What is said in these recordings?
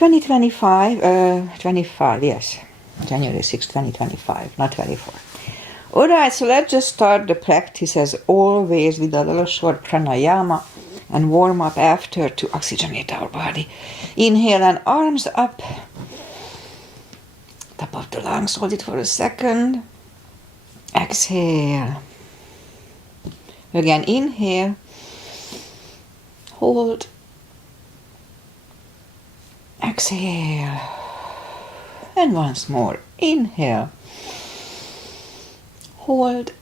25, yes. January 6, 2025, not 24. Alright, so let's just start the practice as always with a little short pranayama and warm up after to oxygenate our body. Inhale and arms up. Top of the lungs, hold it for a second. Exhale. Again, inhale. Hold. Exhale. And once more. Inhale. Hold.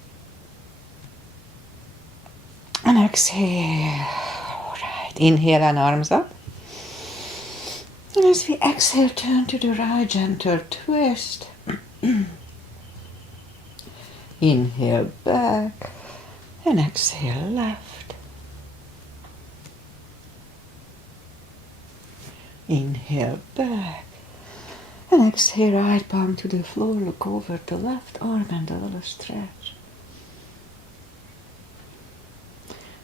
And exhale. Alright. Inhale and arms up. And as we exhale, turn to the right, gentle twist. Inhale back. And exhale left. Inhale back. And exhale, right palm to the floor. Look over the left arm and a little stretch.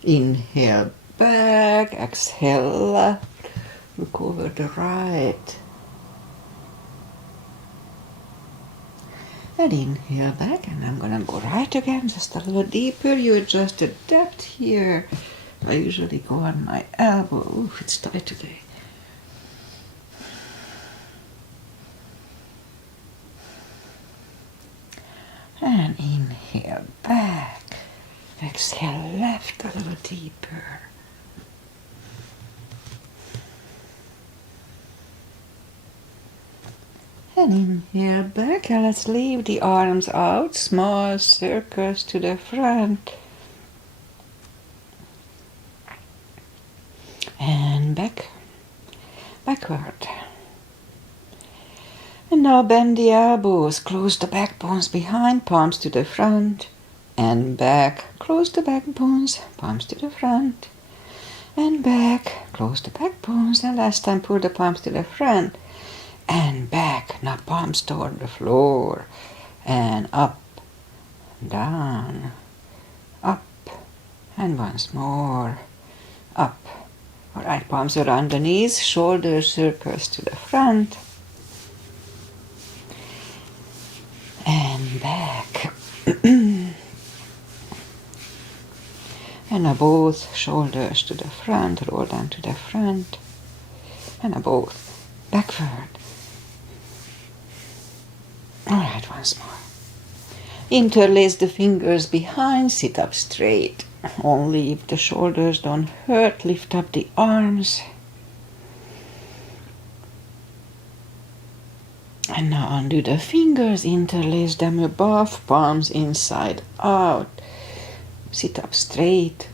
Inhale back. Exhale left. Look over the right. And inhale back. And I'm going to go right again, just a little deeper. You adjust the depth here. I usually go on my elbow. Ooh, it's tight today. And inhale back. Exhale left a little deeper. And inhale back. And let's leave the arms out. Small circles to the front. And back. Backward. And now bend the elbows, close the backbones behind, palms to the front, and back. Close the backbones, palms to the front, and back. Close the backbones, and last time pull the palms to the front, and back. Now palms toward the floor, and up, down, up, and once more, up. Alright, palms around the knees, shoulders circles to the front, and back. And now both shoulders to the front, roll down to the front, and now both backward. Alright, once more. Interlace the fingers behind, sit up straight. Only if the shoulders don't hurt, lift up the arms. And now undo the fingers, interlace them above, palms inside out. Sit up straight.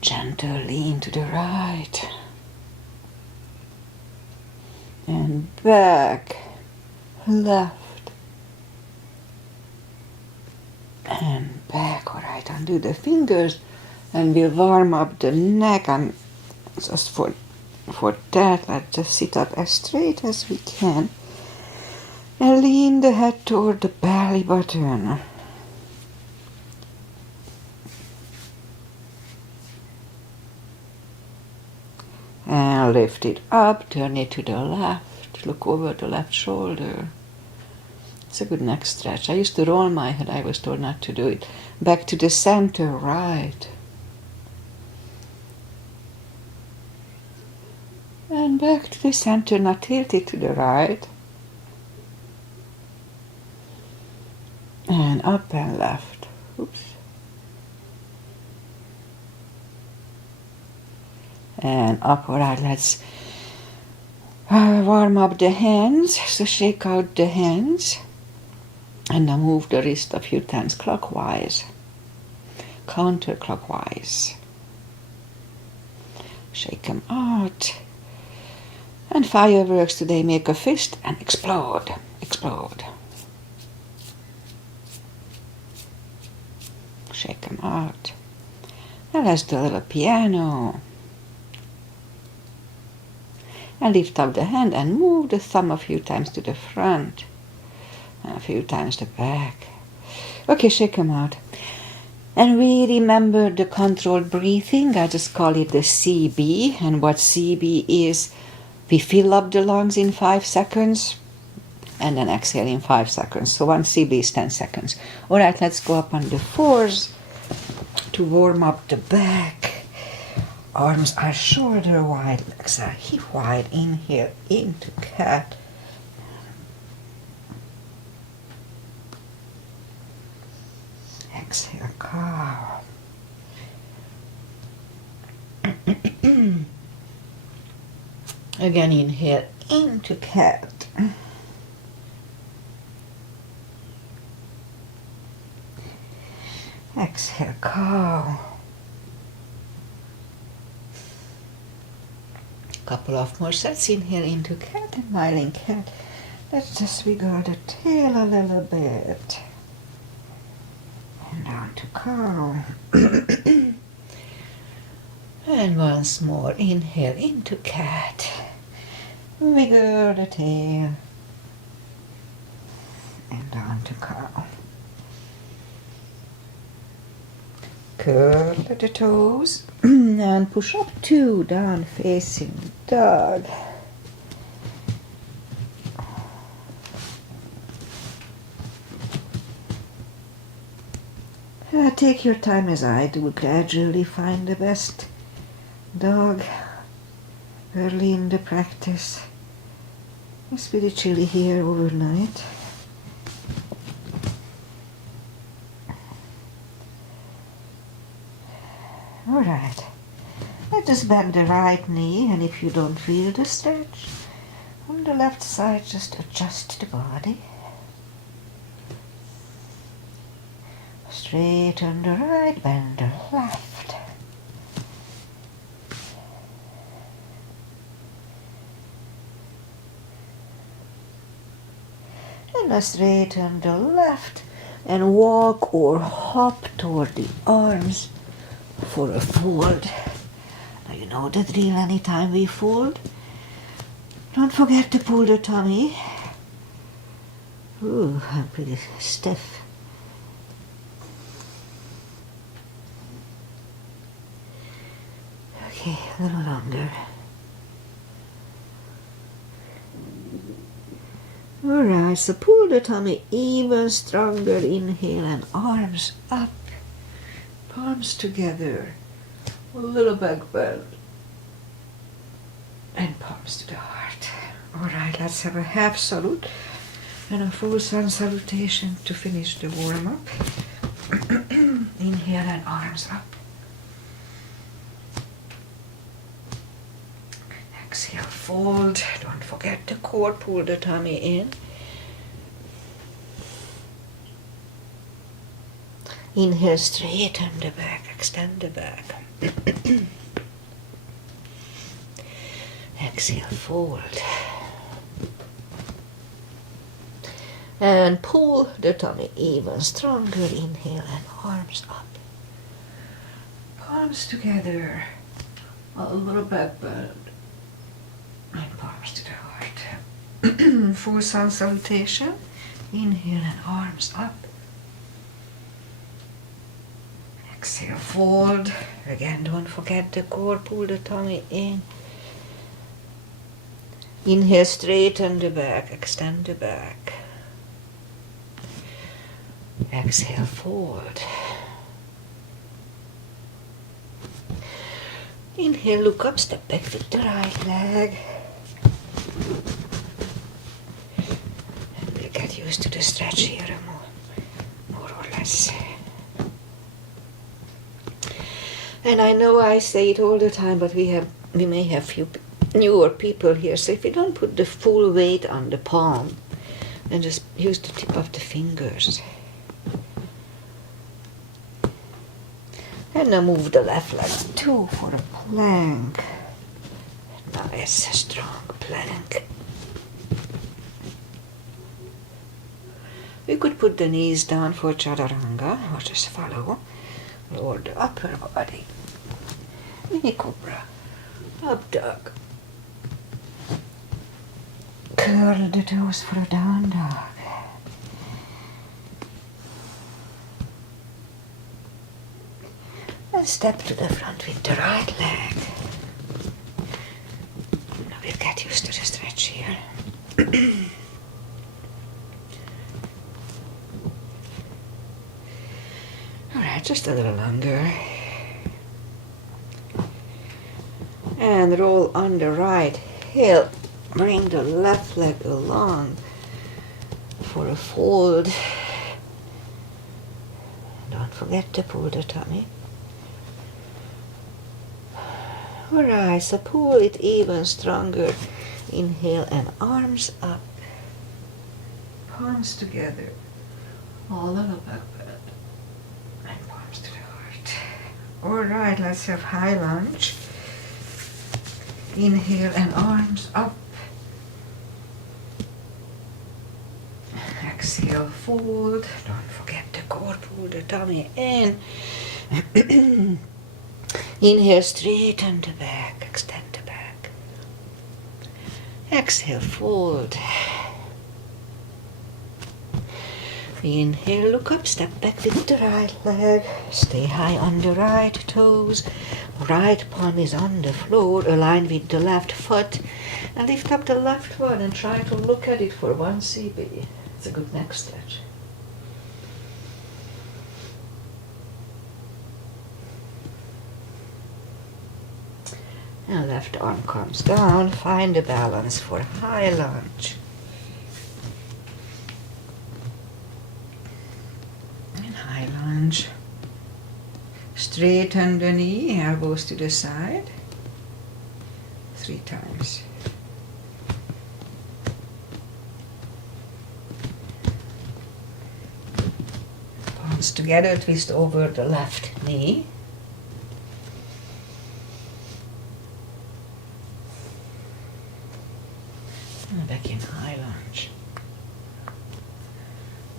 Gentle lean to the right. And back, left. And back, alright, undo the fingers. And we'll warm up the neck. And just for that, let's just sit up as straight as we can. And lean the head toward the belly button. And lift it up, turn it to the left, look over the left shoulder. It's a good neck stretch. I used to roll my head, I was told not to do it. Back to the center, right. And back to the center, now tilt it to the right. And up and left. Oops. And up. Alright, let's warm up the hands. So shake out the hands. And now move the wrist a few times clockwise. Counterclockwise. Shake them out. And fireworks today, make a fist and explode. Explode. Shake them out. Now let's do a little piano. And lift up the hand and move the thumb a few times to the front. And a few times the back. Okay, shake them out. And we remember the controlled breathing. I just call it the CB. And what CB is, We fill up the lungs in 5 seconds and then exhale in 5 seconds. So 1 CB is 10 seconds. All right, let's go up on the 4s to warm up the back. Arms are shoulder wide, legs are hip wide. Inhale into cat. Exhale, cow. Again, inhale into cat. Exhale, cow. Couple of more sets. Inhale into cat and smiling cat. Let's just wiggle the tail a little bit. And down to cow. And once more, inhale into cat. Wiggle the tail. And down to cow. Curl the toes and push up 2, down facing dog. Take your time as I do, gradually find the best dog early in the practice. It's pretty chilly here overnight. Alright, let's just bend the right knee, and if you don't feel the stretch on the left side, just adjust the body. Straighten the right, bend the left. And now straighten the left and walk or hop toward the arms for a fold. Now you know the drill. Anytime we fold, don't forget to pull the tummy. Ooh, I'm pretty stiff. Okay, a little longer. Alright, so pull the tummy even stronger. Inhale and arms up. Palms together, a little back bend, and palms to the heart. Alright, let's have a half salute and a full sun salutation to finish the warm-up. Inhale and arms up. Exhale, fold. Don't forget the core, pull the tummy in. Inhale, straighten the back, extend the back. Exhale, fold. And pull the tummy even stronger. Inhale and arms up. Palms together. A little back bend. And palms to the heart. Full sun salutation. Inhale and arms up. Exhale, fold. Again, don't forget the core, pull the tummy in. Inhale, straighten the back, extend the back. Exhale, fold. Inhale, look up, step back with the right leg. And we'll get used to the stretch here more or less. And I know I say it all the time, but we may have few newer people here, so if you don't put the full weight on the palm and just use the tip of the fingers. And now move the left leg too for a plank. Nice, strong plank. We could put the knees down for chaturanga or just follow. Lower the upper body. Mini cobra. Up dog. Curl the toes for a down dog. And step to the front with the right leg. Now we'll get get used to the stretch here. Alright, just a little longer. And roll on the right heel. Bring the left leg along for a fold. Don't forget to pull the tummy. Alright, so pull it even stronger. Inhale and arms up. Palms together. All over back bend. And palms to the heart. Alright, let's have high lunge. Inhale and arms up. Exhale, fold. Don't forget the core, pull the tummy in. Inhale, straighten the back, extend the back. Exhale, fold. Inhale, look up, step back with the right leg. Stay high on the right toes. Right palm is on the floor, align with the left foot. And lift up the left one and try to look at it for 1 CB. It's a good neck stretch. And left arm comes down, find the balance for high lunge. And high lunge. Straighten the knee, elbows to the side. 3 times. Palms together, twist over the left knee. And back in high lunge.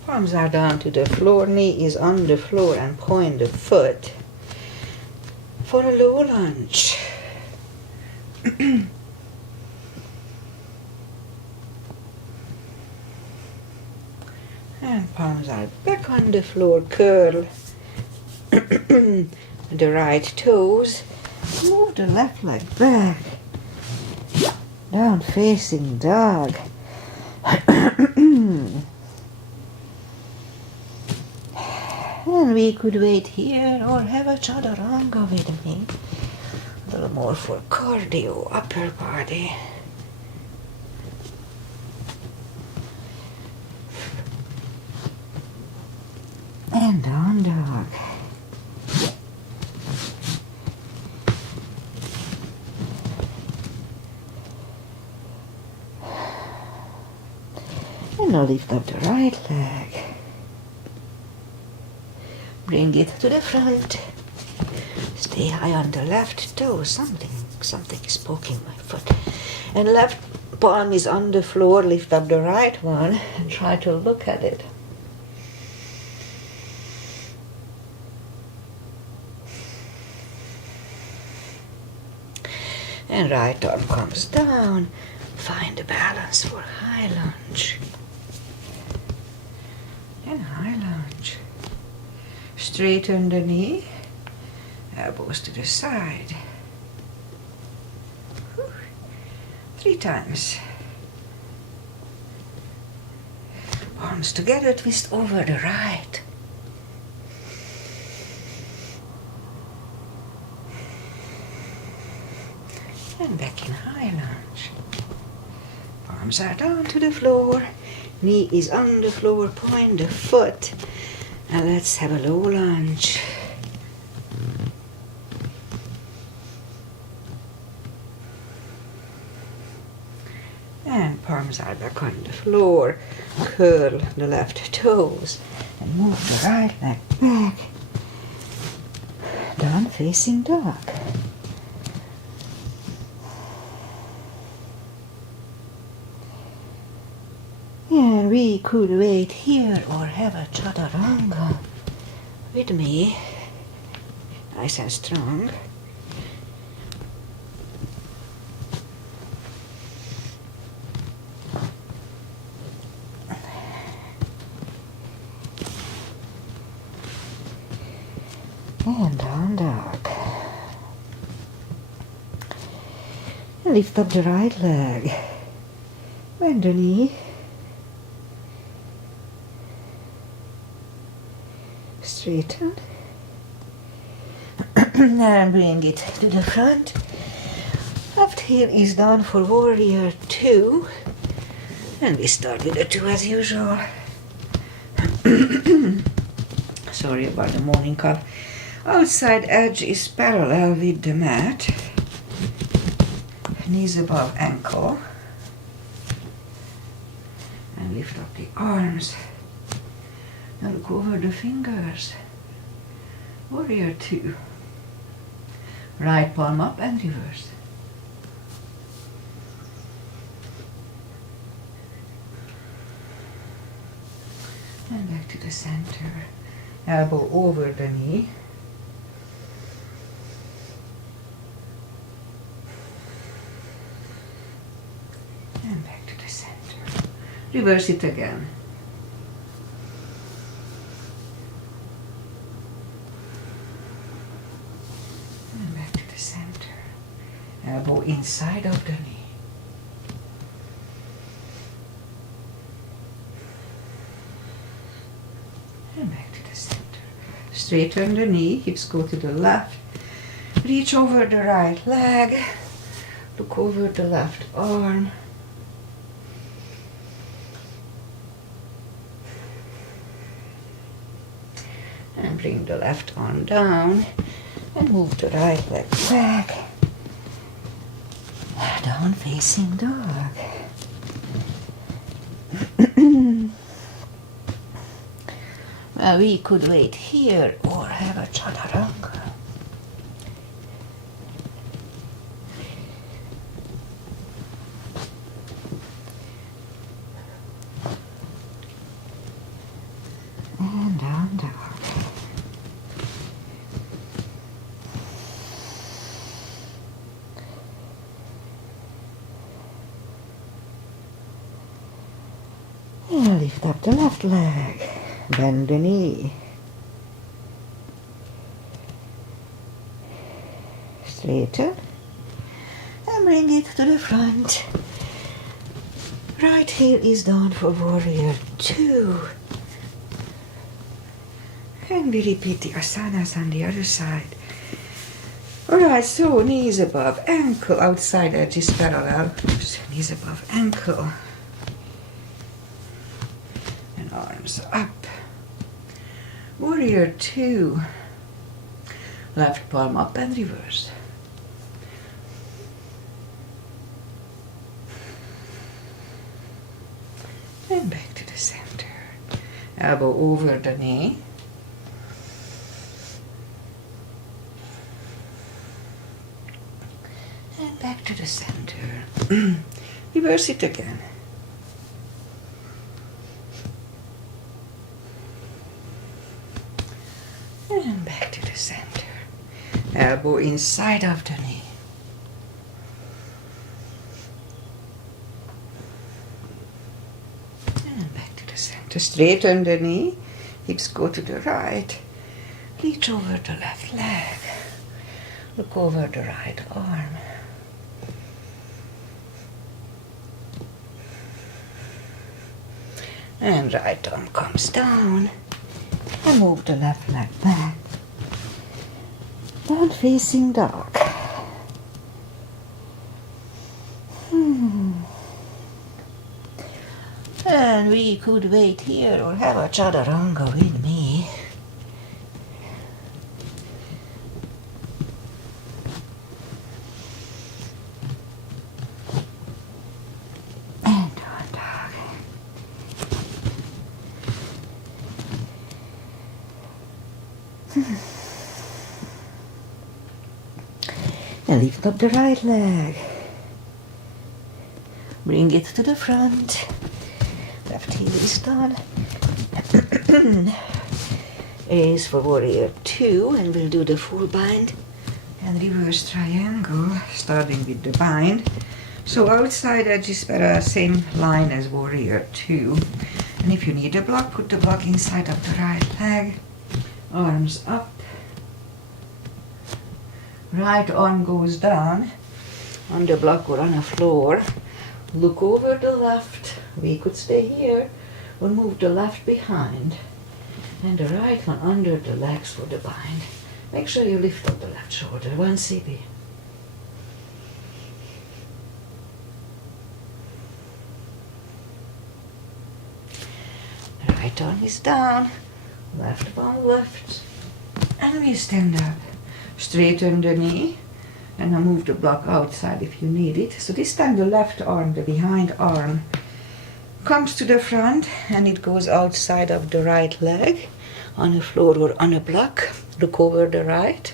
Palms are down to the floor, knee is on the floor, and point the foot for a low lunge. And palms are back on the floor, curl the right toes, move the left leg back, down facing dog. And we could wait here or have a chaturanga with me. A little more for cardio, upper body. And down dog. And now lift up the right leg. Bring it to the front. Stay high on the left toe. Something is poking my foot. And left palm is on the floor. Lift up the right one and try to look at it. And right arm comes down. Find the balance for high lunge. And high lunge. Straighten the knee. Elbows to the side. 3 times. Palms together, twist over the right. And back in high lunge. Palms are down to the floor. Knee is on the floor, point the foot. And let's have a low lunge. And palms are back on the floor. Curl the left toes and move the right leg back. Down facing dog. And we could wait here or have a chaturanga with me. Nice and strong. And down dog. lift up the right leg. Bend the knee. Straighten. And bring it to the front. Left heel is done for warrior 2. And we start with the 2 as usual. Sorry about the morning cough. Outside edge is parallel with the mat. Knees above ankle. And lift up the arms. Now look over the fingers. Warrior 2. Right palm up and reverse. And back to the center. Elbow over the knee. And back to the center. Reverse it again. And back to the center. Elbow inside of the knee. And back to the center. Straighten the knee, hips go to the left. Reach over the right leg. Look over the left arm. And bring the left arm down. And move the right leg back. Down facing dog. Well, we could wait here or have a chaturanga. And down dog. And lift up the left leg. Bend the knee. Straighten. And bring it to the front. Right heel is down for warrior 2. And we repeat the asanas on the other side. Alright, so knees above ankle, outside edge is parallel. Knees above ankle. And arms up. Warrior 2. Left palm up and reverse. And back to the center. Elbow over the knee. And back to the center. Reverse it again. And back to the center. Elbow inside of the knee. And back to the center. Straighten the knee. Hips go to the right. Reach over the left leg. Look over the right arm. And right arm comes down. And move the left leg back. Down facing dog. And we could wait here or have a chaturanga with me. And down dog. And lift up the right leg. Bring it to the front. Left heel is done. Is for warrior 2, and we'll do the full bind and reverse triangle, starting with the bind. So outside edge is parallel, same line as warrior 2. And if you need a block, put the block inside of the right leg. Arms up. Right arm goes down. on the block or on the floor. Look over the left. We could stay here. We'll move the left behind and the right one under the legs for the bind. Make sure you lift up the left shoulder. 1 CB. Right arm is down, left one left, and we stand up. Straighten the knee, and I move the block outside if you need it. So this time the left arm, the behind arm, comes to the front and it goes outside of the right leg on the floor or on a block. Look over the right.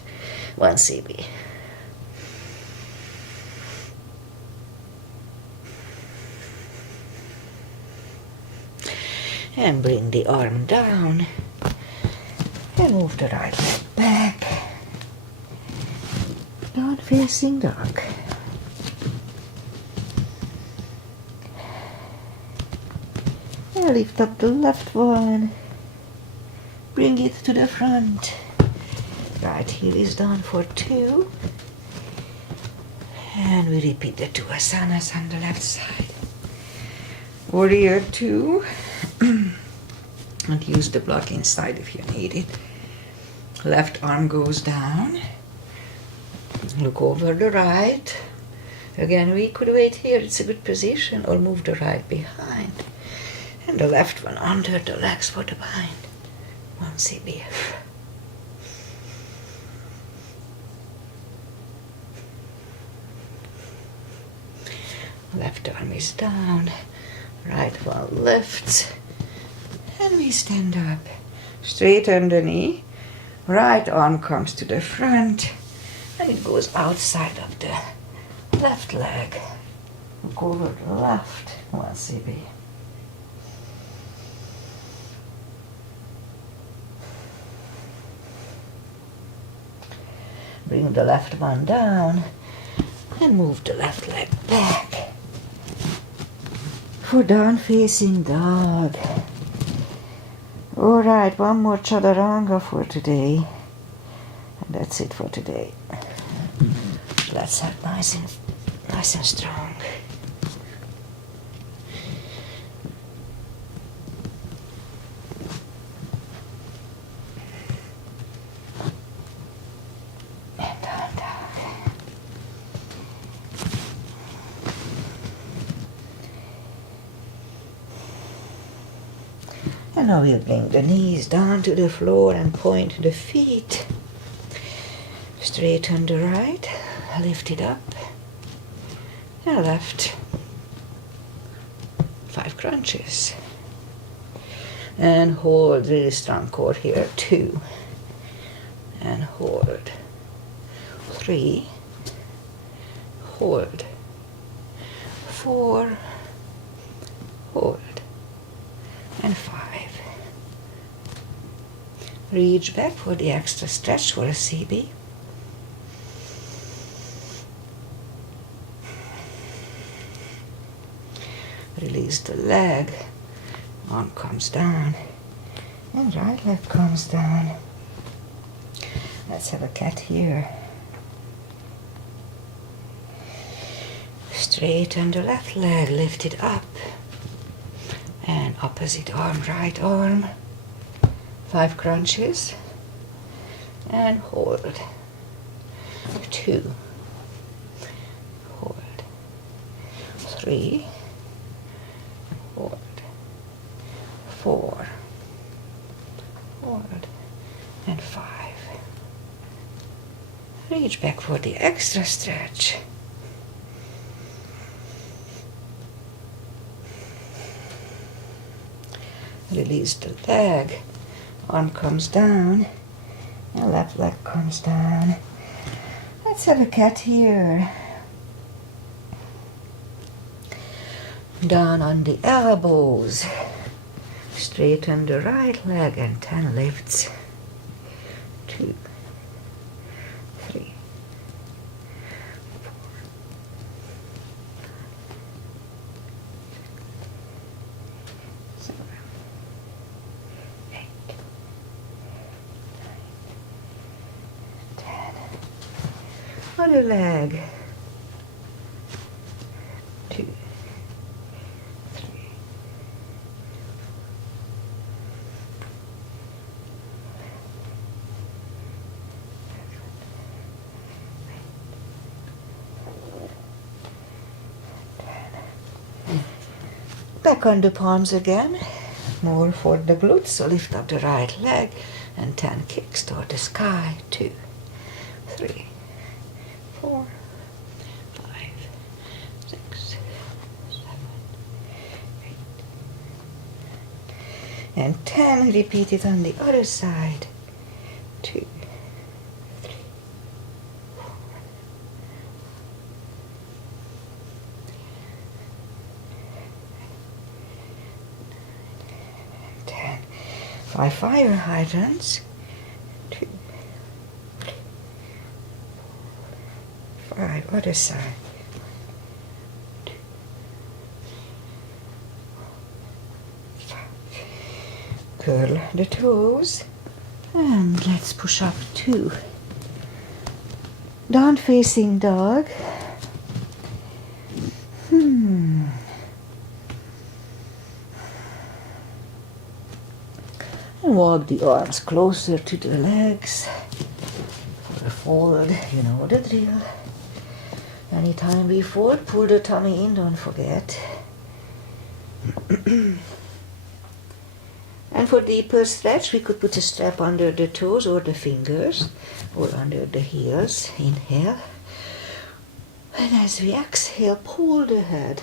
1 CB. And bring the arm down and move the right leg back. Down facing dog. And lift up the left one. Bring it to the front. Right heel is down for 2. And we repeat the 2 asanas on the left side. Warrior 2. And use the block inside if you need it. Left arm goes down. Look over the right. Again, we could wait here, it's a good position, or move the right behind. And the left one under the legs for the bind. 1 CB. Left arm is down, right one lifts, and we stand up. Straighten the knee, right arm comes to the front, and it goes outside of the left leg. Look over the left, 1 CB. Bring the left one down, and move the left leg back for down facing dog. Alright, one more chaturanga for today. And that's it for today. Let's have nice and strong. And down dog. And now we'll bring the knees down to the floor and point the feet. Straighten the right, lift it up, and left. 5 crunches. And hold really strong core here, 2. And hold. 3. Hold. 4. Hold. And 5. Reach back for the extra stretch for a CB. Release the leg, arm comes down, and right leg comes down. Let's have a cat here. Straighten the left leg, lift it up, and opposite arm, right arm. 5 crunches, and hold. 2, hold. 3, hold. 4, hold. And 5. Reach back for the extra stretch. Release the leg, arm comes down, and left leg comes down. Let's have a cat here. Down on the elbows. Straighten the right leg and 10 lifts. 2, 3, 4, 7, 8, 9, 10. Other leg. back on the palms again. More for the glutes, so lift up the right leg and 10 kicks toward the sky. 2, 3, 4, 5, 6, 7, 8, and 10. Repeat it on the other side. 2, 3, 4, 10. 5 fire hydrants. 2, 3, 4, 5. Other side. 2, 4, 5. Curl the toes. And let's push up 2. Down facing dog. And walk the arms closer to the legs. For a fold, you know the drill. Anytime we fold, pull the tummy in, don't forget. And for deeper stretch, we could put a strap under the toes or the fingers or under the heels. Inhale. And as we exhale, pull the head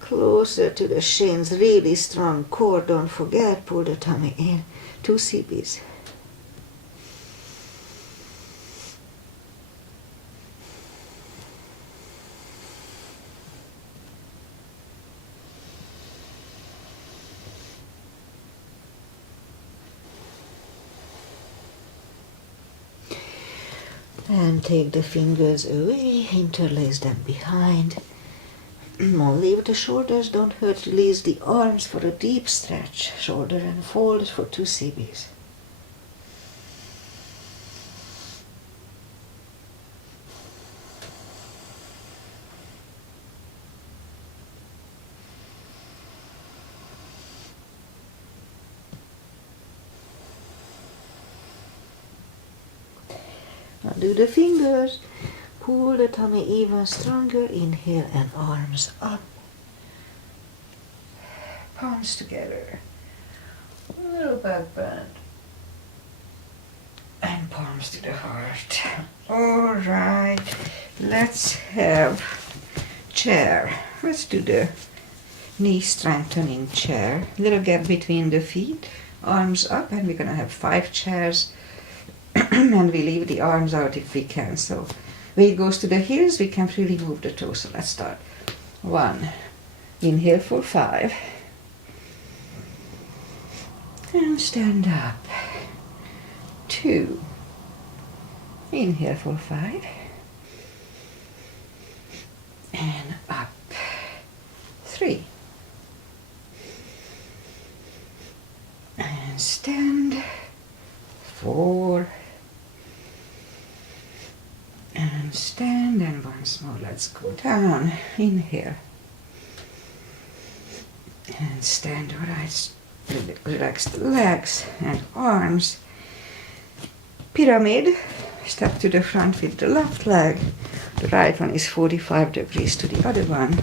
closer to the shins. Really strong core, don't forget. Pull the tummy in. 2 CBs. And take the fingers away, interlace them behind. Leave the shoulders, don't hurt. Release the arms for a deep stretch. Shoulder and fold for 2 CBs. Now do the fingers. Pull the tummy even stronger. Inhale and arms up. Palms together. A little back bend. And palms to the heart. All right. Let's have chair. Let's do the knee strengthening chair. Little gap between the feet. Arms up, and we're going to have 5 chairs. And we leave the arms out if we can. So weight goes to the heels, we can freely move the toes. So let's start. 1. Inhale for 5. And stand up. 2. Inhale for 5. And up. 3. And stand. 4. And stand, and once more, let's go down. Inhale. And stand, all right. Relax the legs and arms. Pyramid. Step to the front with the left leg. The right one is 45 degrees to the other one.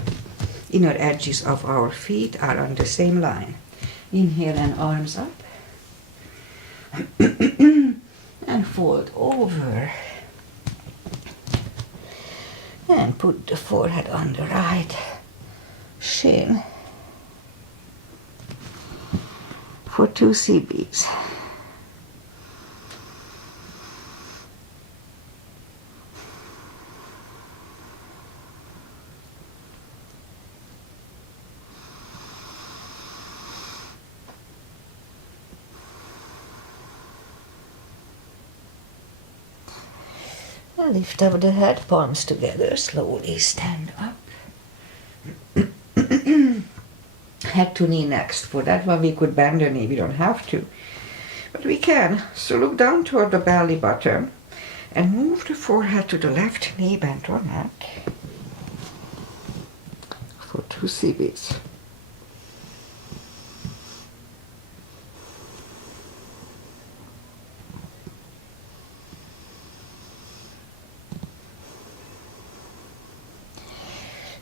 Inner edges of our feet are on the same line. Inhale and arms up. And fold over. And put the forehead on the right shin for 2 CBs. Lift up the head, palms together, slowly stand up. Head to knee next. For that one we could bend the knee, we don't have to. But we can. So look down toward the belly button and move the forehead to the left knee, bent or not. For 2 CBs.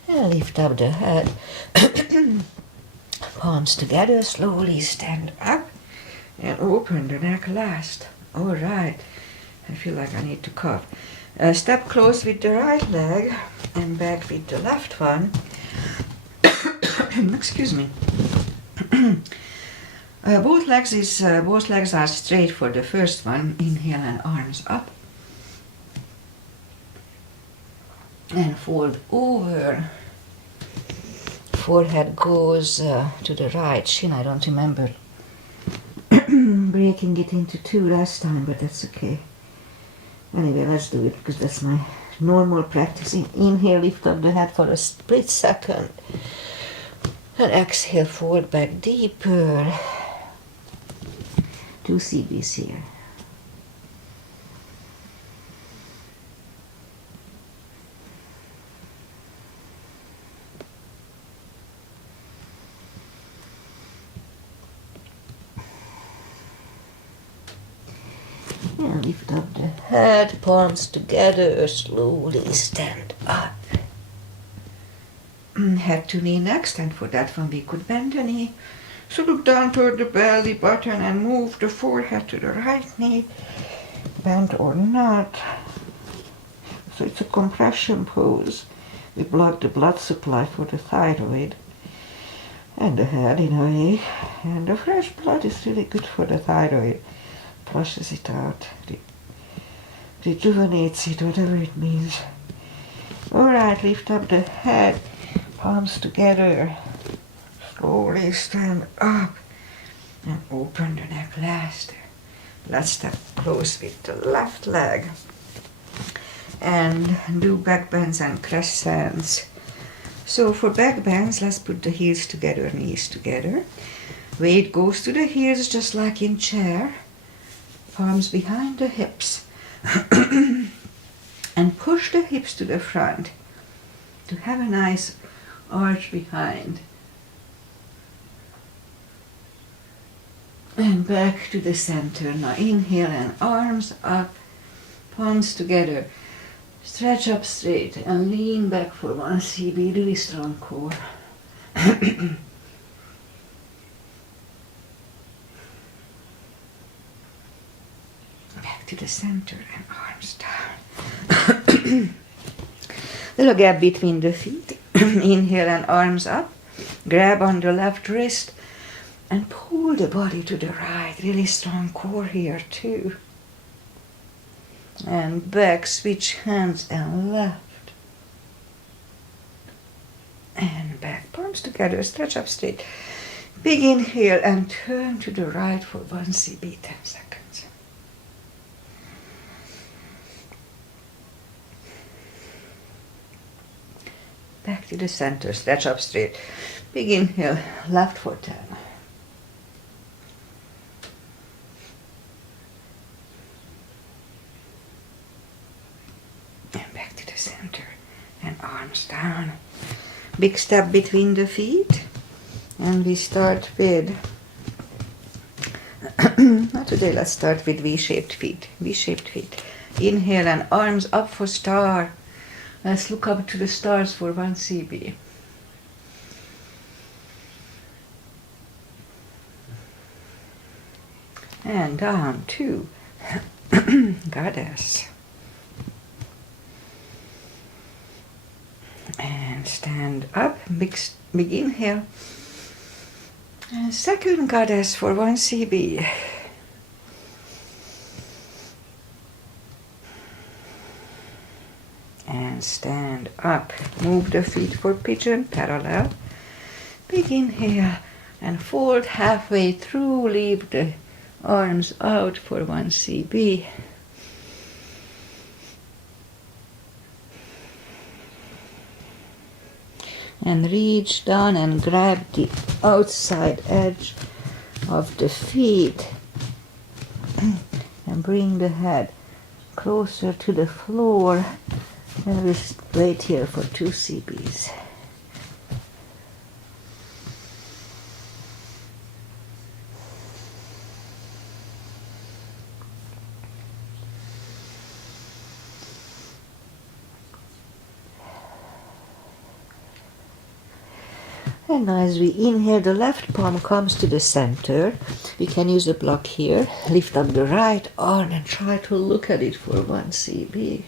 And lift up the head Palms together, slowly stand up and open the neck last. All right. I feel like I need to cough. Step close with the right leg and back with the left one. Excuse me. Both legs are straight for the first one. Inhale and arms up. And fold over. Forehead goes to the right. Shin, I don't remember breaking it into two last time, but that's okay. Anyway, let's do it because that's my normal practice. Inhale, lift up the head for a split second. And exhale, fold back deeper. 2 CBs here. And lift up the head, palms together, slowly stand up. Head to knee next, and for that one we could bend the knee. So look down toward the belly button and move the forehead to the right knee, bend or not. So it's a compression pose. We block the blood supply for the thyroid and the head in a way. And the fresh blood is really good for the thyroid. Flushes it out, rejuvenates it, whatever it means. Alright, lift up the head, palms together. Slowly stand up and open the neck last. Let's step close with the left leg and do back bends and crescents. So for back bends, let's put the heels together, knees together. Weight goes to the heels just like in chair. Palms behind the hips. And push the hips to the front to have a nice arch behind. And back to the center. Now inhale and arms up, palms together. Stretch up straight and lean back for 1 CB, really strong core. Back to the center and arms down. Little gap between the feet. Inhale and arms up. Grab on the left wrist and pull the body to the right. Really strong core here too. And back, switch hands and left. And back, palms together, stretch up straight. Big inhale and turn to the right for 1 CB, 10 seconds. Back to the center, stretch up straight. Big inhale, left for 10. And back to the center and arms down. Big step between the feet. And we start with, not today, let's start with V-shaped feet. V-shaped feet. Inhale and arms up for star. Let's look up to the stars for 1 CB. And down 2. Goddess. And stand up, big inhale. And second goddess for 1 CB. And stand up. Move the feet for pigeon, parallel. Big inhale and fold halfway through. Leave the arms out for 1 CB. And reach down and grab the outside edge of the feet and bring the head closer to the floor, and we'll wait here for 2 CBs. And now as we inhale, the left palm comes to the center. We can use the block here. Lift up the right arm and try to look at it for 1 cb.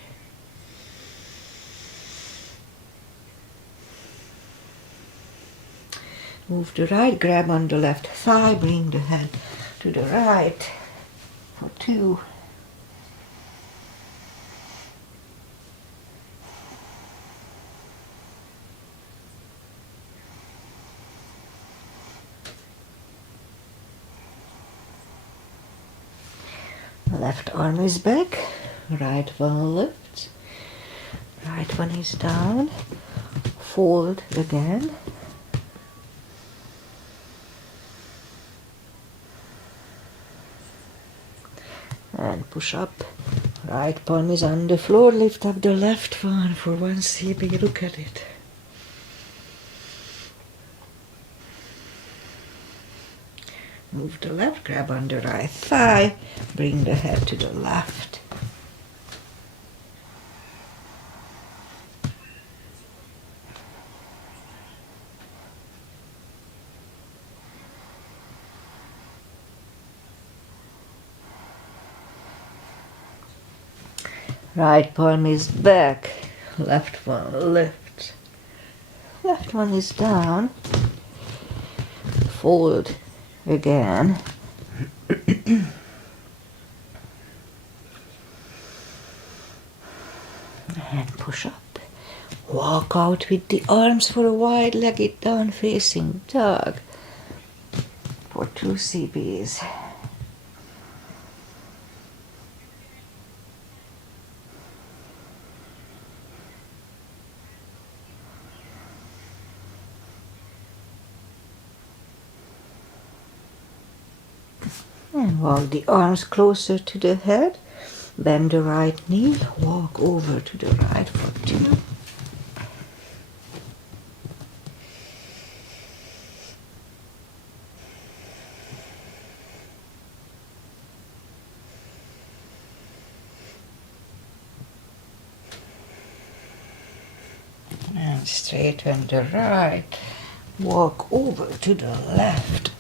Move the right, grab on the left thigh, bring the hand to the right for 2. Left arm is back, right one lifts, right one is down, fold again. And push up. Right palm is on the floor. Lift up the left one for 1 cb. Look at it. Move the left, grab on the right thigh. Bring the head to the left. Right palm is back, left one lifts, left one is down, fold again, and push up. Walk out with the arms for a wide-legged down-facing dog for 2 cbs. And walk the arms closer to the head. Bend the right knee. Walk over to the right for 2. And straighten the right. Walk over to the left.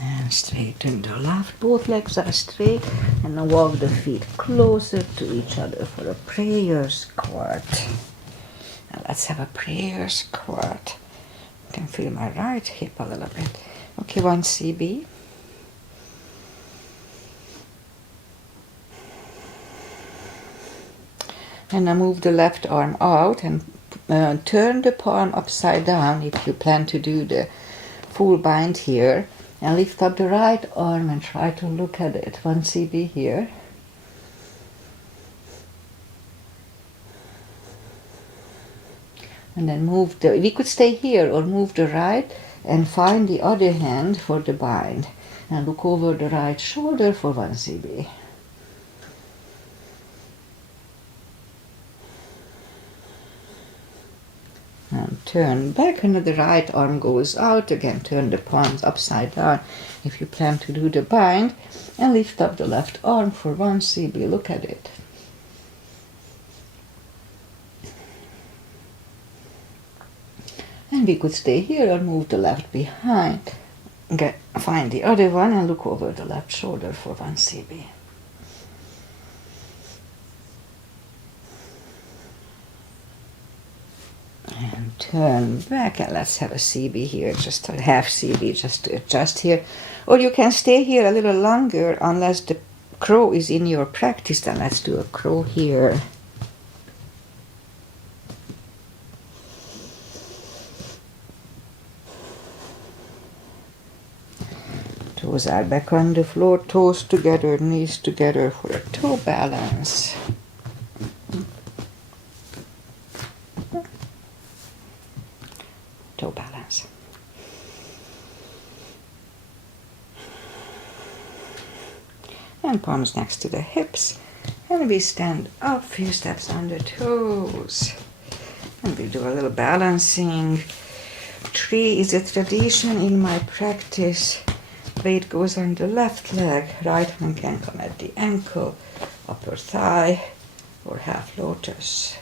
And straighten the left. Both legs are straight. And now walk the feet closer to each other for a prayer squat. Now let's have a prayer squat. I can feel my right hip a little bit. Okay, 1 cb. And now move the left arm out and turn the palm upside down if you plan to do the full bind here. And lift up the right arm and try to look at it. 1 cb here. And then we could stay here or move the right and find the other hand for the bind. And look over the right shoulder for 1 cb. And turn back and the right arm goes out. Again, turn the palms upside down if you plan to do the bind. And lift up the left arm for 1 cb. Look at it. And we could stay here or move the left behind. Find the other one and look over the left shoulder for 1 cb. And turn back and let's have a cb here, just a half cb, just to adjust here. Or you can stay here a little longer unless the crow is in your practice. Then let's do a crow here. Toes are back on the floor, toes together, knees together for a toe balance. Toe balance. And palms next to the hips. And we stand up, few steps on the toes. And we do a little balancing. 3 is a tradition in my practice. Weight goes on the left leg, right hand can come at the ankle, upper thigh, or half lotus.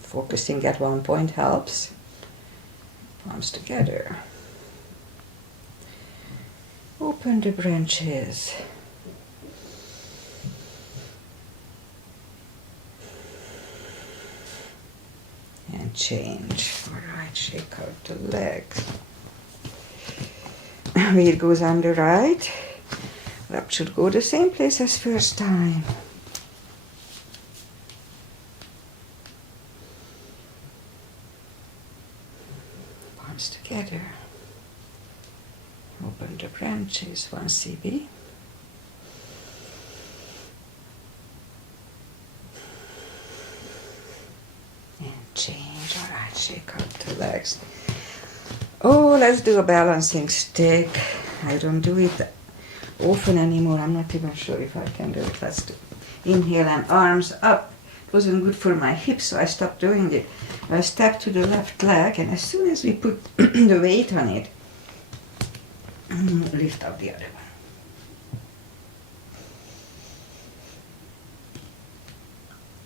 Focusing at one point helps. Palms together. Open the branches. And change. Alright, shake out the legs. Weight goes on the right. Left should go the same place as first time. Palms together. Open the branches, 1 cb. And change. Alright, shake out the legs. Oh, let's do a balancing stick. I don't do it often anymore. I'm not even sure if I can do it. Let's do it. Inhale and arms up. It wasn't good for my hips, so I stopped doing it. I step to the left leg, and as soon as we put the weight on it, lift up the other one.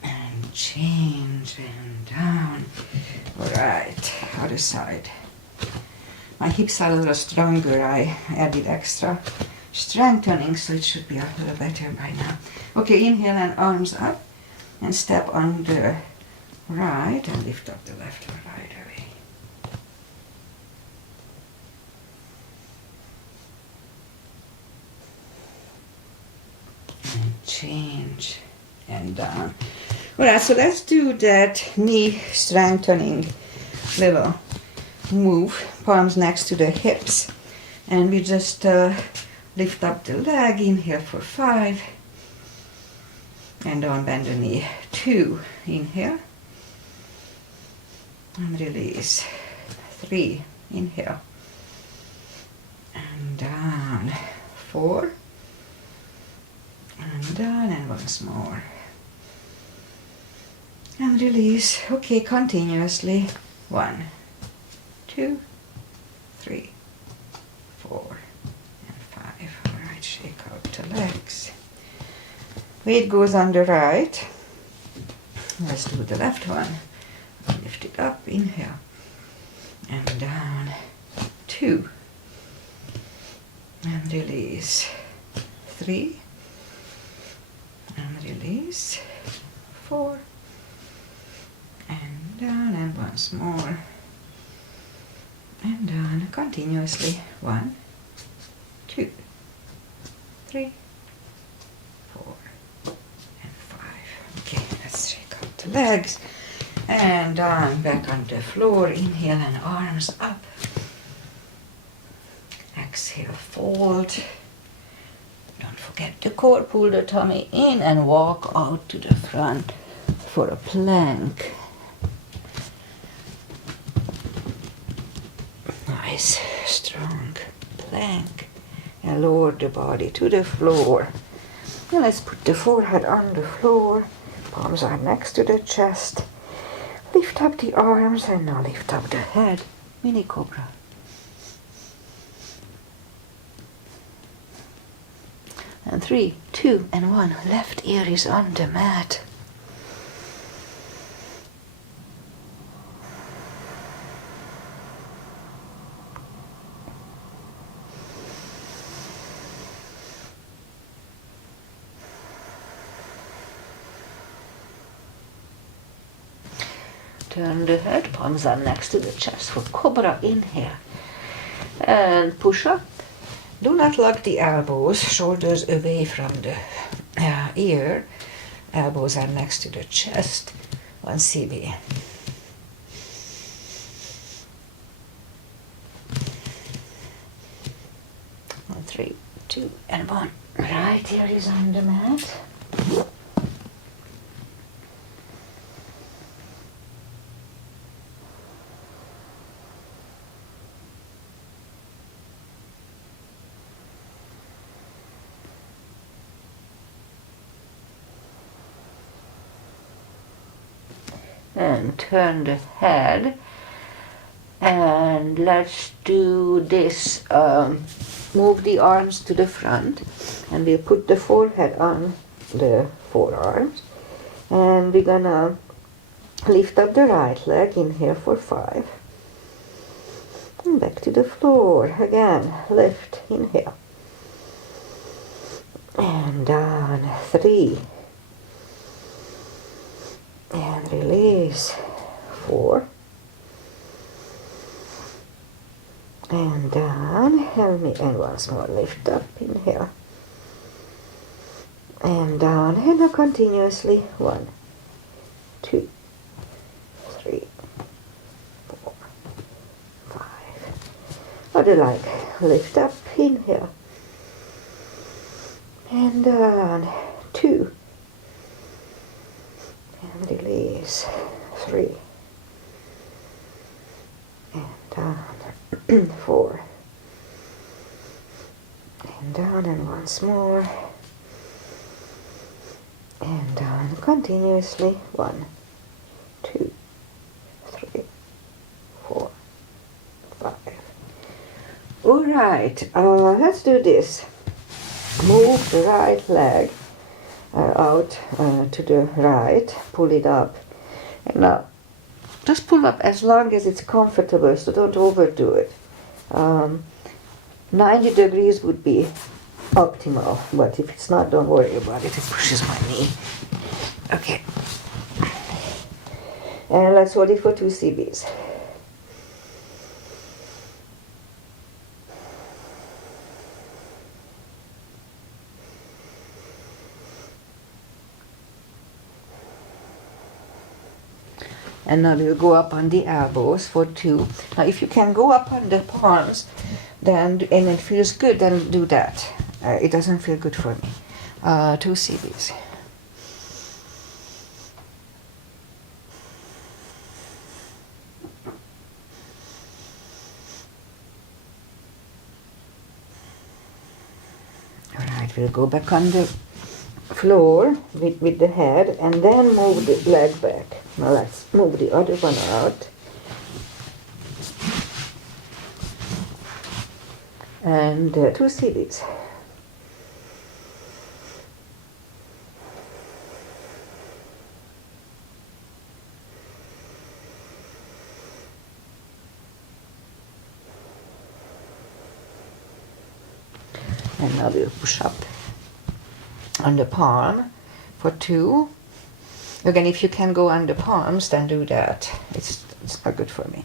And change and down. Alright, other side. My hips are a little stronger. I added extra strengthening, so it should be a little better by now. Okay, inhale and arms up. And step on the right and lift up the left and right away. And change and down. Alright, so let's do that knee strengthening little move. Palms next to the hips. And we just lift up the leg. Inhale for 5. And down, bend the knee. 2. Inhale. And release. 3. Inhale. And down. 4. And down, and once more. And release. Okay, continuously. 1, 2, 3, 4, and 5. Alright, shake out the legs. Weight goes on the right. Let's do the left one. Lift it up, inhale. And down. 2. And release. 3. And release. 4. And down, and once more. And down continuously. 1, 2, 3, 4, and 5. Okay, let's shake out the legs. And down, back on the floor. Inhale and arms up. Exhale, fold. Don't forget the core. Pull the tummy in and walk out to the front for a plank. Nice, strong plank. And lower the body to the floor. Now let's put the forehead on the floor. Palms are next to the chest. Lift up the arms and now lift up the head. Mini cobra. And 3, 2, and 1. Left ear is on the mat. Turn the head, palms are next to the chest for cobra. Inhale and push up. Do not lock the elbows, shoulders away from the ear. Elbows are next to the chest. 1 cb. And 3, 2, and 1. Right ear is on the mat. and turn the head. And let's do this. Move the arms to the front, and we'll put the forehead on the forearms. And we're gonna lift up the right leg, inhale for 5. And back to the floor. Again, lift, inhale. And down, 3. And release, 4. And down, and once more, lift up, inhale. And down, and now continuously, 1, 2, 3, 4, 5. Other leg, lift up, inhale. And down, 2. And release, 3. And down, 4. And down, and once more. And down continuously, 1, 2, 3, 4, 5. All right, let's do this. Move the right leg out to the right, pull it up. And now, just pull up as long as it's comfortable, so don't overdo it. 90 degrees would be optimal, but if it's not, don't worry about it. It pushes my knee. Okay. And let's hold it for 2 CBs. And now we'll go up on the elbows for 2. Now if you can go up on the palms, then, and it feels good, then do that. It doesn't feel good for me. 2 CBs. Alright, we'll go back on the floor with the head, and then move the leg back. Now let's move the other one out. And 2 CBs. And now we'll push up on the palm for 2. Again, if you can go on the palms, then do that. It's not good for me.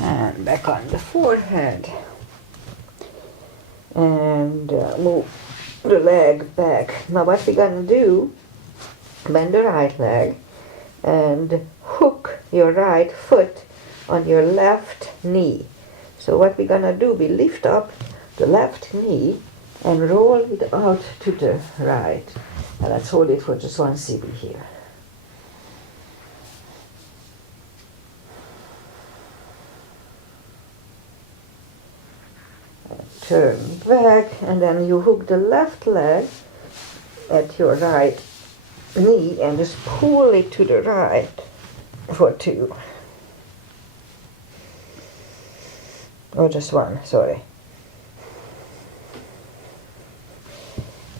And back on the forehead. And move the leg back. Now what we're gonna do, bend the right leg and hook your right foot on your left knee. So what we're gonna do, we lift up the left knee and roll it out to the right. And let's hold it for just 1 CB here. And turn back, and then you hook the left leg at your right knee and just pull it to the right for 2. Or just 1, sorry.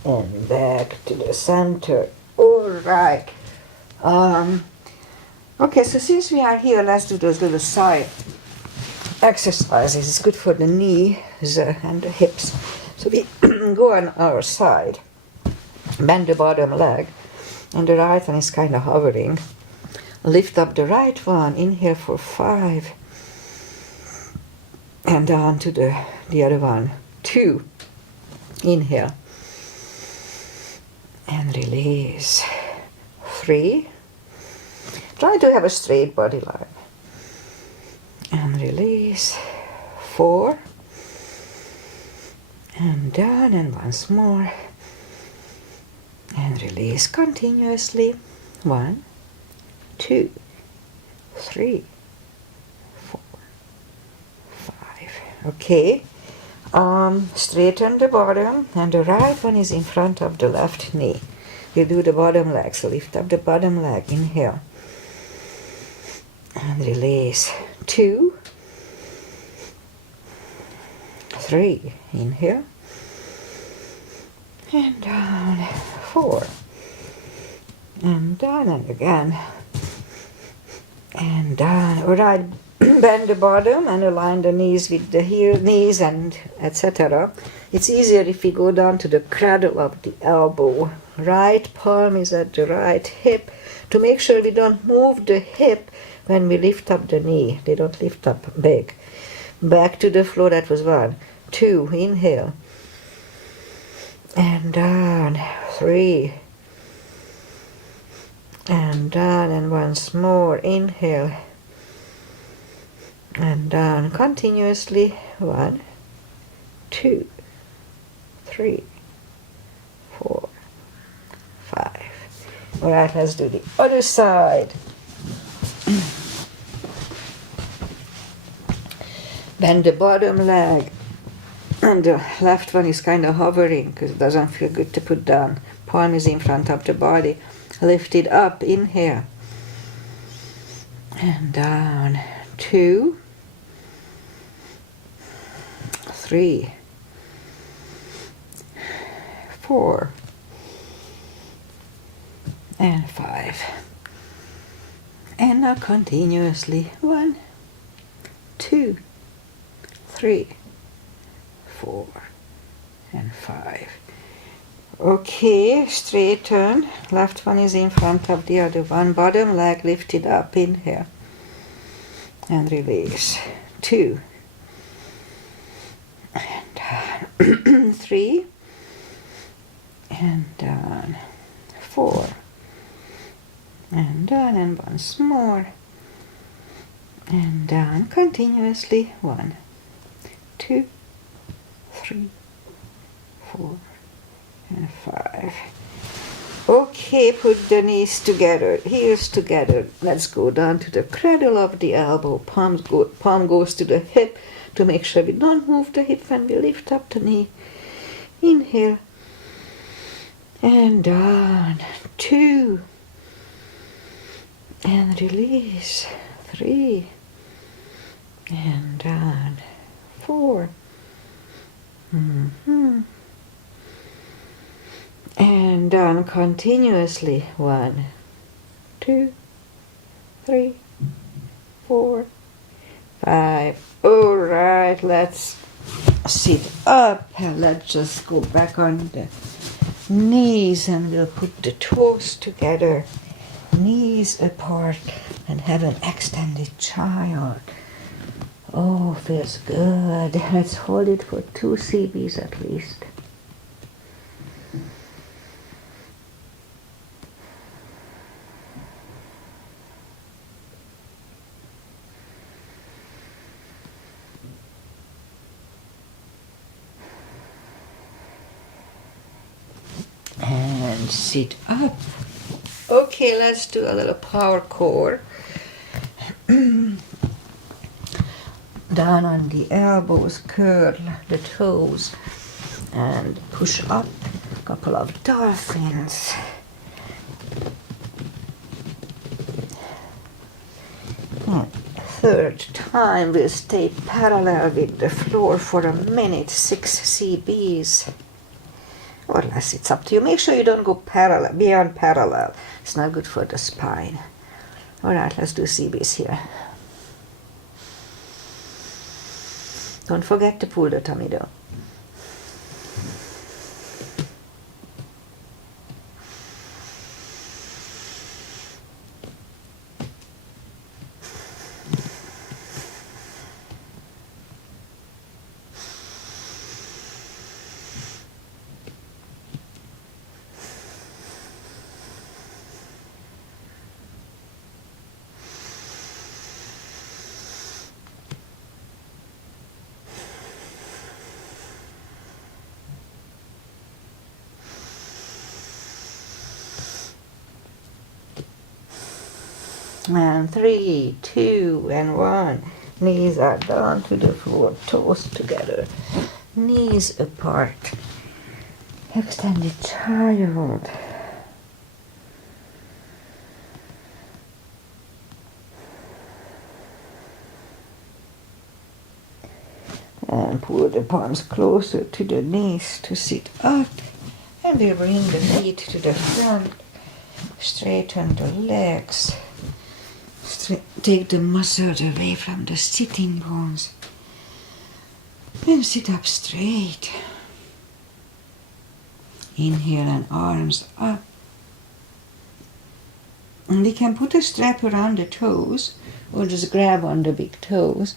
And back to the center. All right. Okay, so since we are here, let's do those little side exercises. It's good for the knees and the hips. So we go on our side, bend the bottom leg, and the right one is kind of hovering. Lift up the right one, inhale for 5, and down to the other one, 2, inhale, and release, 3, try to have a straight body line, and release, 4, and down, and once more, and release continuously, 1, 2, 3, 4, 5, Okay. Straighten the bottom, and the right one is in front of the left knee. You do the bottom leg, so lift up the bottom leg, inhale, and release. 2, 3, inhale, and down. 4, and down, and again, and down. Alright, bend the bottom and align the knees with the knees and etc. It's easier if we go down to the cradle of the elbow. Right palm is at the right hip, to make sure we don't move the hip when we lift up the knee. They don't lift up big. Back to the floor. That was 1. 2, inhale, and down. 3, and down, and once more, inhale, and down continuously. 1, 2, 3, 4, 5. All right, let's do the other side. Bend the bottom leg, and the left one is kind of hovering because it doesn't feel good to put down. Palm is in front of the body. Lift it up, inhale, and down. 2, 3, 4, and 5. And now continuously. 1, 2, 3, 4, and 5. Okay, straighten. Left one is in front of the other one. Bottom leg lifted up. Inhale. And release. 2. And down. 3. And down. 4. And down. And once more. And down continuously. 1, 2, 3, 4, and 5. Okay, put the knees together, heels together. Let's go down to the cradle of the elbow. Palm goes to the hip to make sure we don't move the hip when we lift up the knee. Inhale, and down. 2, and release. 3, and down. 4. And down continuously. 1, 2, 3, 4, 5. All right, let's sit up and let's just go back on the knees, and we'll put the toes together, knees apart, and have an extended child. Oh, feels good. Let's hold it for 2 CBs at least. And sit up. Okay, let's do a little power core. Down on the elbows, curl the toes, and push up. A couple of dolphins. Third time, we'll stay parallel with the floor for a minute. 6 CBs. Or less, it's up to you. Make sure you don't go parallel, beyond parallel. It's not good for the spine. All right, let's do CBs here. Don't forget to pull the tummy down. And 3, 2, and 1. Knees are down to the floor, toes together, knees apart. Extended child. And pull the palms closer to the knees to sit up. And we bring the feet to the front. Straighten the legs. Take the muscles away from the sitting bones. And sit up straight. Inhale and arms up. And we can put a strap around the toes or just grab on the big toes.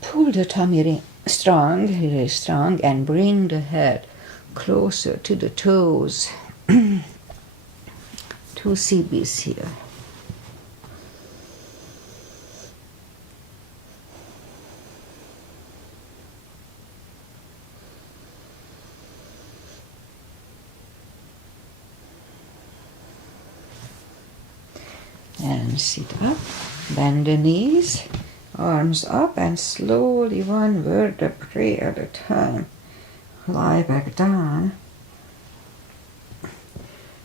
Pull the tummy strong, really strong, and bring the head closer to the toes. 2 CBs here. And sit up, bend the knees, arms up, and slowly one vertebrae at a time. Lie back down.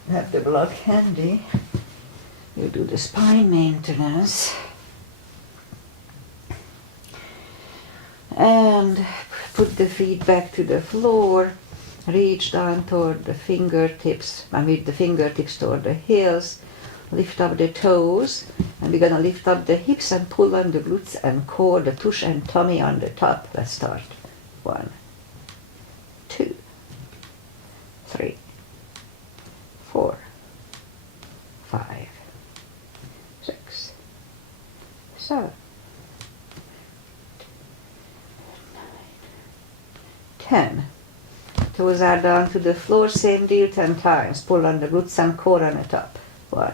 Have the block handy. You do the spine maintenance. And put the feet back to the floor. Reach down toward the fingertips, and with the fingertips toward the heels. Lift up the toes, and we're going to lift up the hips and pull on the glutes and core, the tush and tummy on the top. Let's start. 1, 2, 3, 4, 5, 6, 7, 9, 10. Toes are down to the floor, same deal 10 times. Pull on the glutes and core on the top. 1,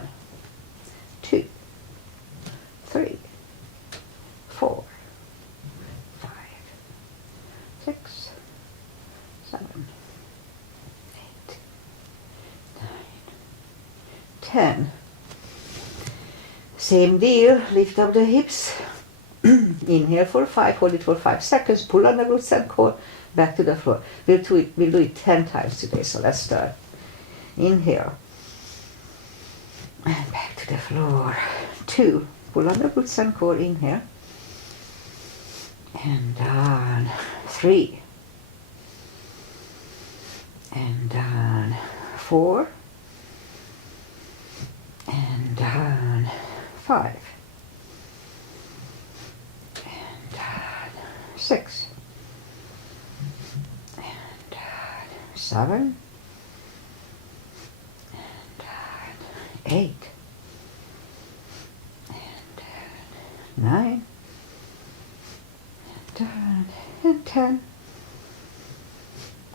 2, 3, 4, 5, 6, 7, 8, 9, 10. Same deal, lift up the hips. Inhale for 5, hold it for 5 seconds, pull on the glutes and core, back to the floor. We'll do it 10 times today, so let's start. Inhale. And back to the floor. 2. Pull on the glutes and core. Inhale. And down. 3. And down. 4. And down. 5. And down. 6. And down. 7. 8 and 9 and down and 10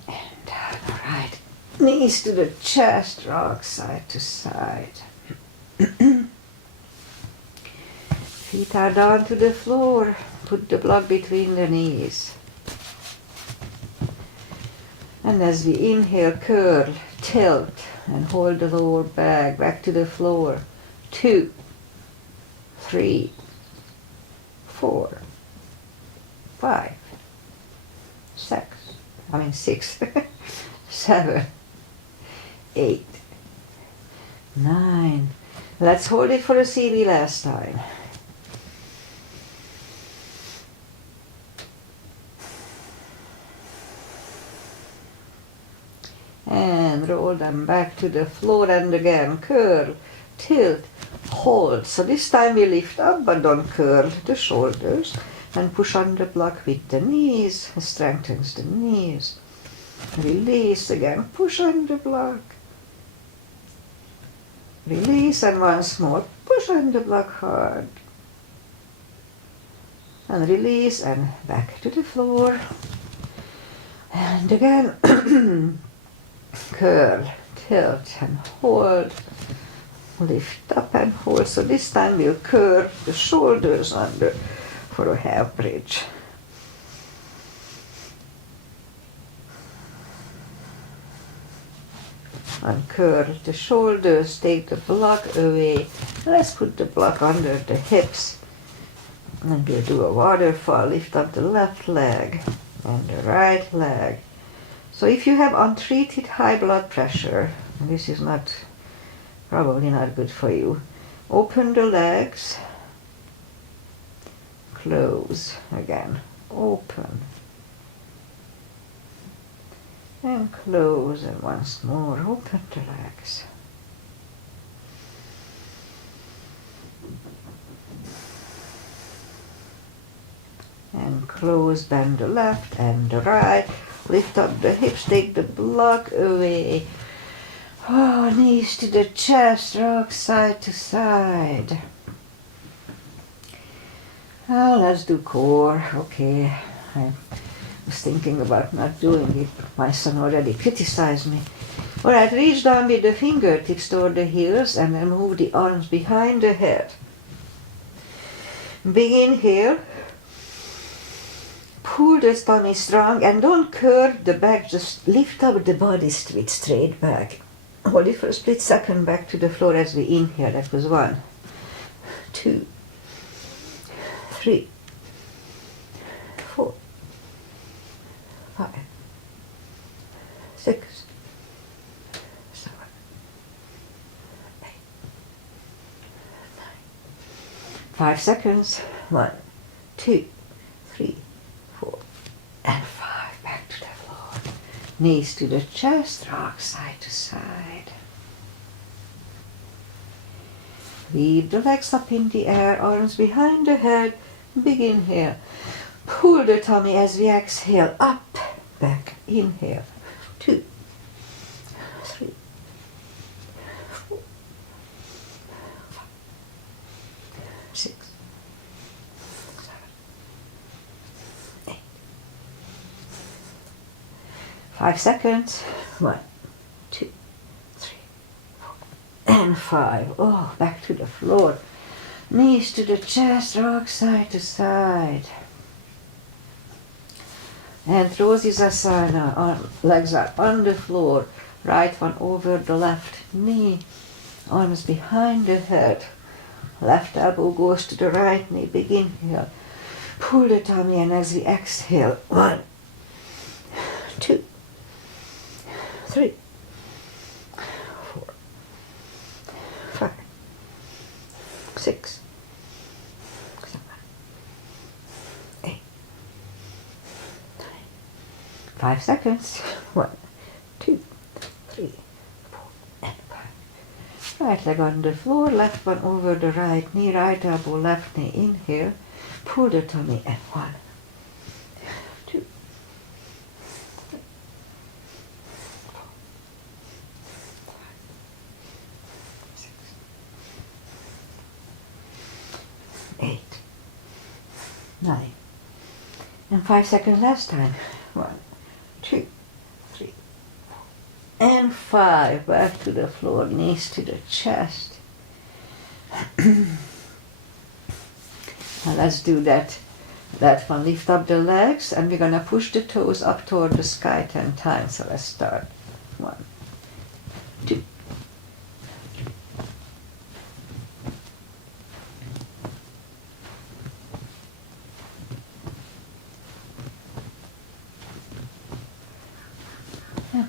and down. All right, knees to the chest, rock side to side. Feet are down to the floor. Put the block between the knees. And as we inhale, curl, tilt, and hold the lower back to the floor. 2, 3, 4, 5, 6, 7, 8, 9. Let's hold it for a CV last time. And roll them back to the floor, and again curl, tilt, hold. So this time we lift up but don't curl the shoulders, and push on the block with the knees. It strengthens the knees. Release again, push on the block. Release, and once more, push on the block hard. And release, and back to the floor. And again, curl, tilt, and hold. Lift up and hold. So this time we'll curve the shoulders under for a half bridge. Uncurl the shoulders, take the block away. Let's put the block under the hips. And we'll do a waterfall. Lift up the left leg and the right leg. So if you have untreated high blood pressure, this is probably not good for you. Open the legs, close again, open, and close, and once more, open the legs. And close, bend the left and the right, lift up the hips, take the block away. Oh, knees to the chest, rock side to side. Oh, let's do core. Okay, I was thinking about not doing it, but my son already criticized me. Alright, reach down with the fingertips toward the heels and then move the arms behind the head. Big inhale. Pull the tummy strong and don't curve the back, just lift up the body straight back. Hold it for a split second, back to the floor as we inhale. That was 1, 2, 3, 4, 5, 6, 7, 8, 9. 5 seconds. 1, 2, 3, 4, and 5. Back to the floor. Knees to the chest, rock side to side. Leave the legs up in the air, arms behind the head. Big inhale. Pull the tummy as we exhale. Up, back, inhale. 2, 3, 4, 5, 6, 7, 8. 5 seconds. 1, 2, 3, 4, and 5. Oh, back to the floor. Knees to the chest, rock side to side. And Rosasana, legs are on the floor. Right one over the left knee. Arms behind the head. Left elbow goes to the right knee. Big inhale. Pull the tummy, and as we exhale, 1, 2, 3, 4, 5, 6, 7, 8, 9. 5 seconds. 1, 2, 3, 4, and 5. Right leg on the floor, left one over the right knee, right elbow, left knee, inhale. Pull the tummy, and 1, 2, 3, 4, 5, 6, 8, 9. And 5 seconds last time. 1, 2, 3, 4, and 5. Back to the floor, knees to the chest. Now let's do that one. Lift up the legs, and we're going to push the toes up toward the sky 10 times. So let's start. 1, 2.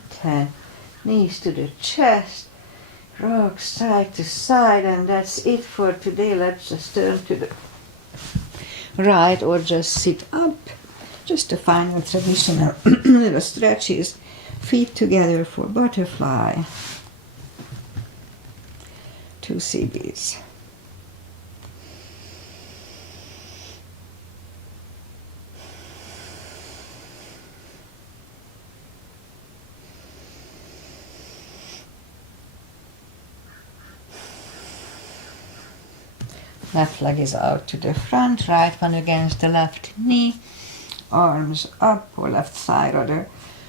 10. Knees to the chest, rock side to side, and that's it for today. Let's just turn to the right or just sit up. Just a final traditional little stretches. Feet together for butterfly. 2 CBs. Left leg is out to the front, right one against the left knee, arms up, or left side rather,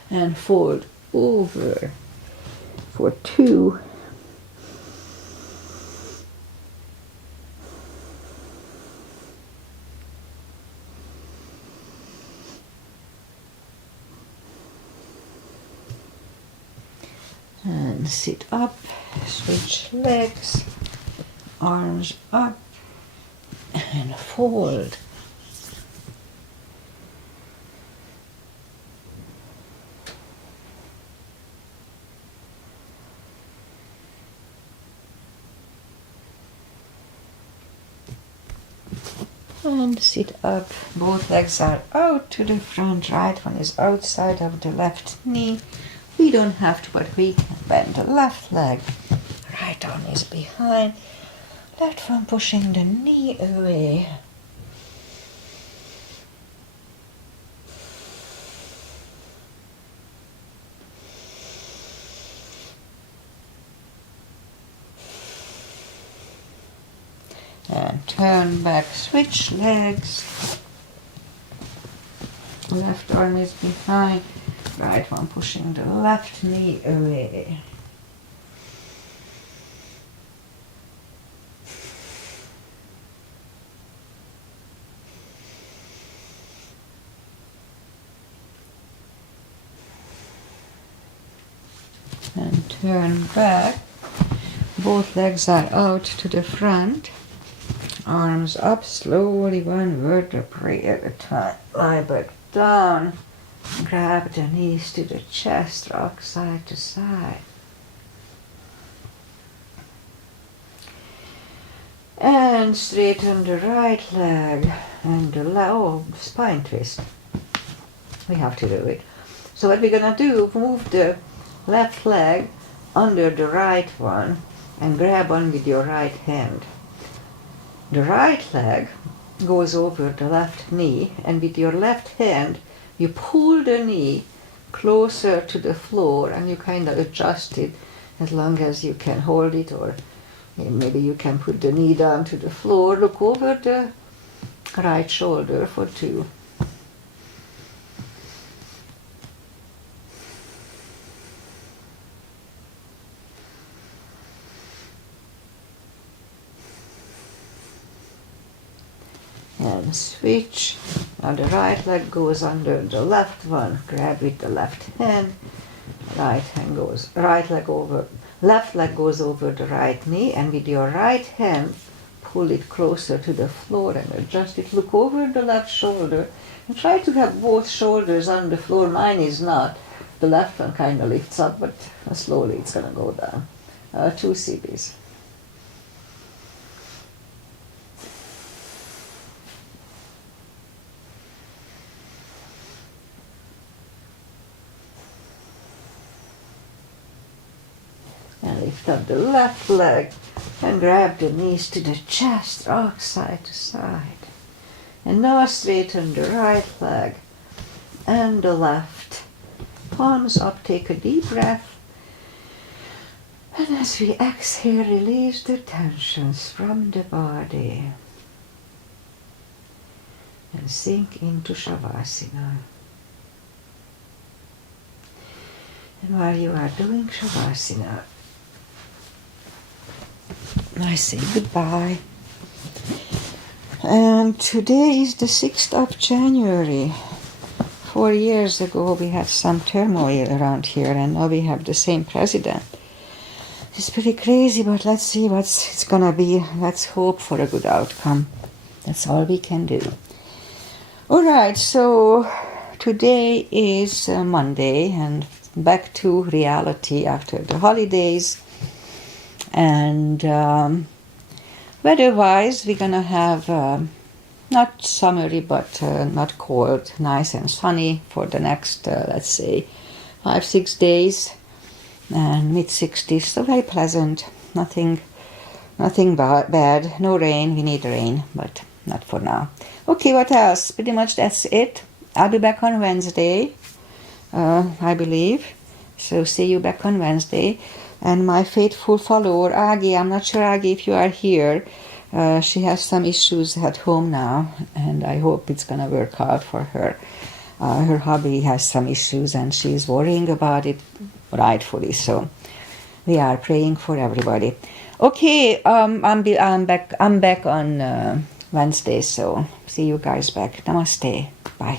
and fold over for 2. And sit up, switch legs, arms up, and fold And sit up. Both legs are out to the front. Right one is outside of the left knee. We don't have to, but we can bend the left leg. Right arm is behind. Left one pushing the knee away. And turn back, switch legs. Left arm is behind. Right one pushing the left knee away. And turn back. Both legs are out to the front. Arms up slowly, one vertebrae at a time. Lie back down. Grab the knees to the chest, rock side to side. And straighten the right leg and the spine twist. We have to do it. So what we're gonna do, move the left leg under the right one and grab on with your right hand. The right leg goes over the left knee, and with your left hand you pull the knee closer to the floor and you kind of adjust it as long as you can hold it, or maybe you can put the knee down to the floor. Look over the right shoulder for 2. And switch. Now the right leg goes under the left one. Grab with the left hand. Left leg goes over the right knee, and with your right hand pull it closer to the floor and adjust it. Look over the left shoulder and try to have both shoulders on the floor. Mine is not. The left one kind of lifts up, but slowly it's going to go down. 2 CBs. And lift up the left leg and grab the knees to the chest, rock side to side. And now straighten the right leg and the left. Palms up, take a deep breath. And as we exhale, release the tensions from the body. And sink into Shavasana. And while you are doing Shavasana, I say goodbye. And today is the 6th of January. 4 years ago we had some turmoil around here, and now we have the same president. It's pretty crazy, but let's see what it's gonna be. Let's hope for a good outcome. That's all we can do. Alright, so today is Monday, and back to reality after the holidays. And weather-wise, we're gonna have not summery, but not cold, nice and sunny for the next, let's say, 5-6 days, and mid-60s, so very pleasant. Nothing bad. No rain. We need rain, but not for now. Okay, what else? Pretty much that's it. I'll be back on Wednesday, I believe. So see you back on Wednesday. And my faithful follower, Agi, I'm not sure, Agi, if you are here. She has some issues at home now, and I hope it's going to work out for her. Her hubby has some issues, and she's worrying about it, rightfully so. We are praying for everybody. Okay, I'm back on Wednesday, so see you guys back. Namaste. Bye.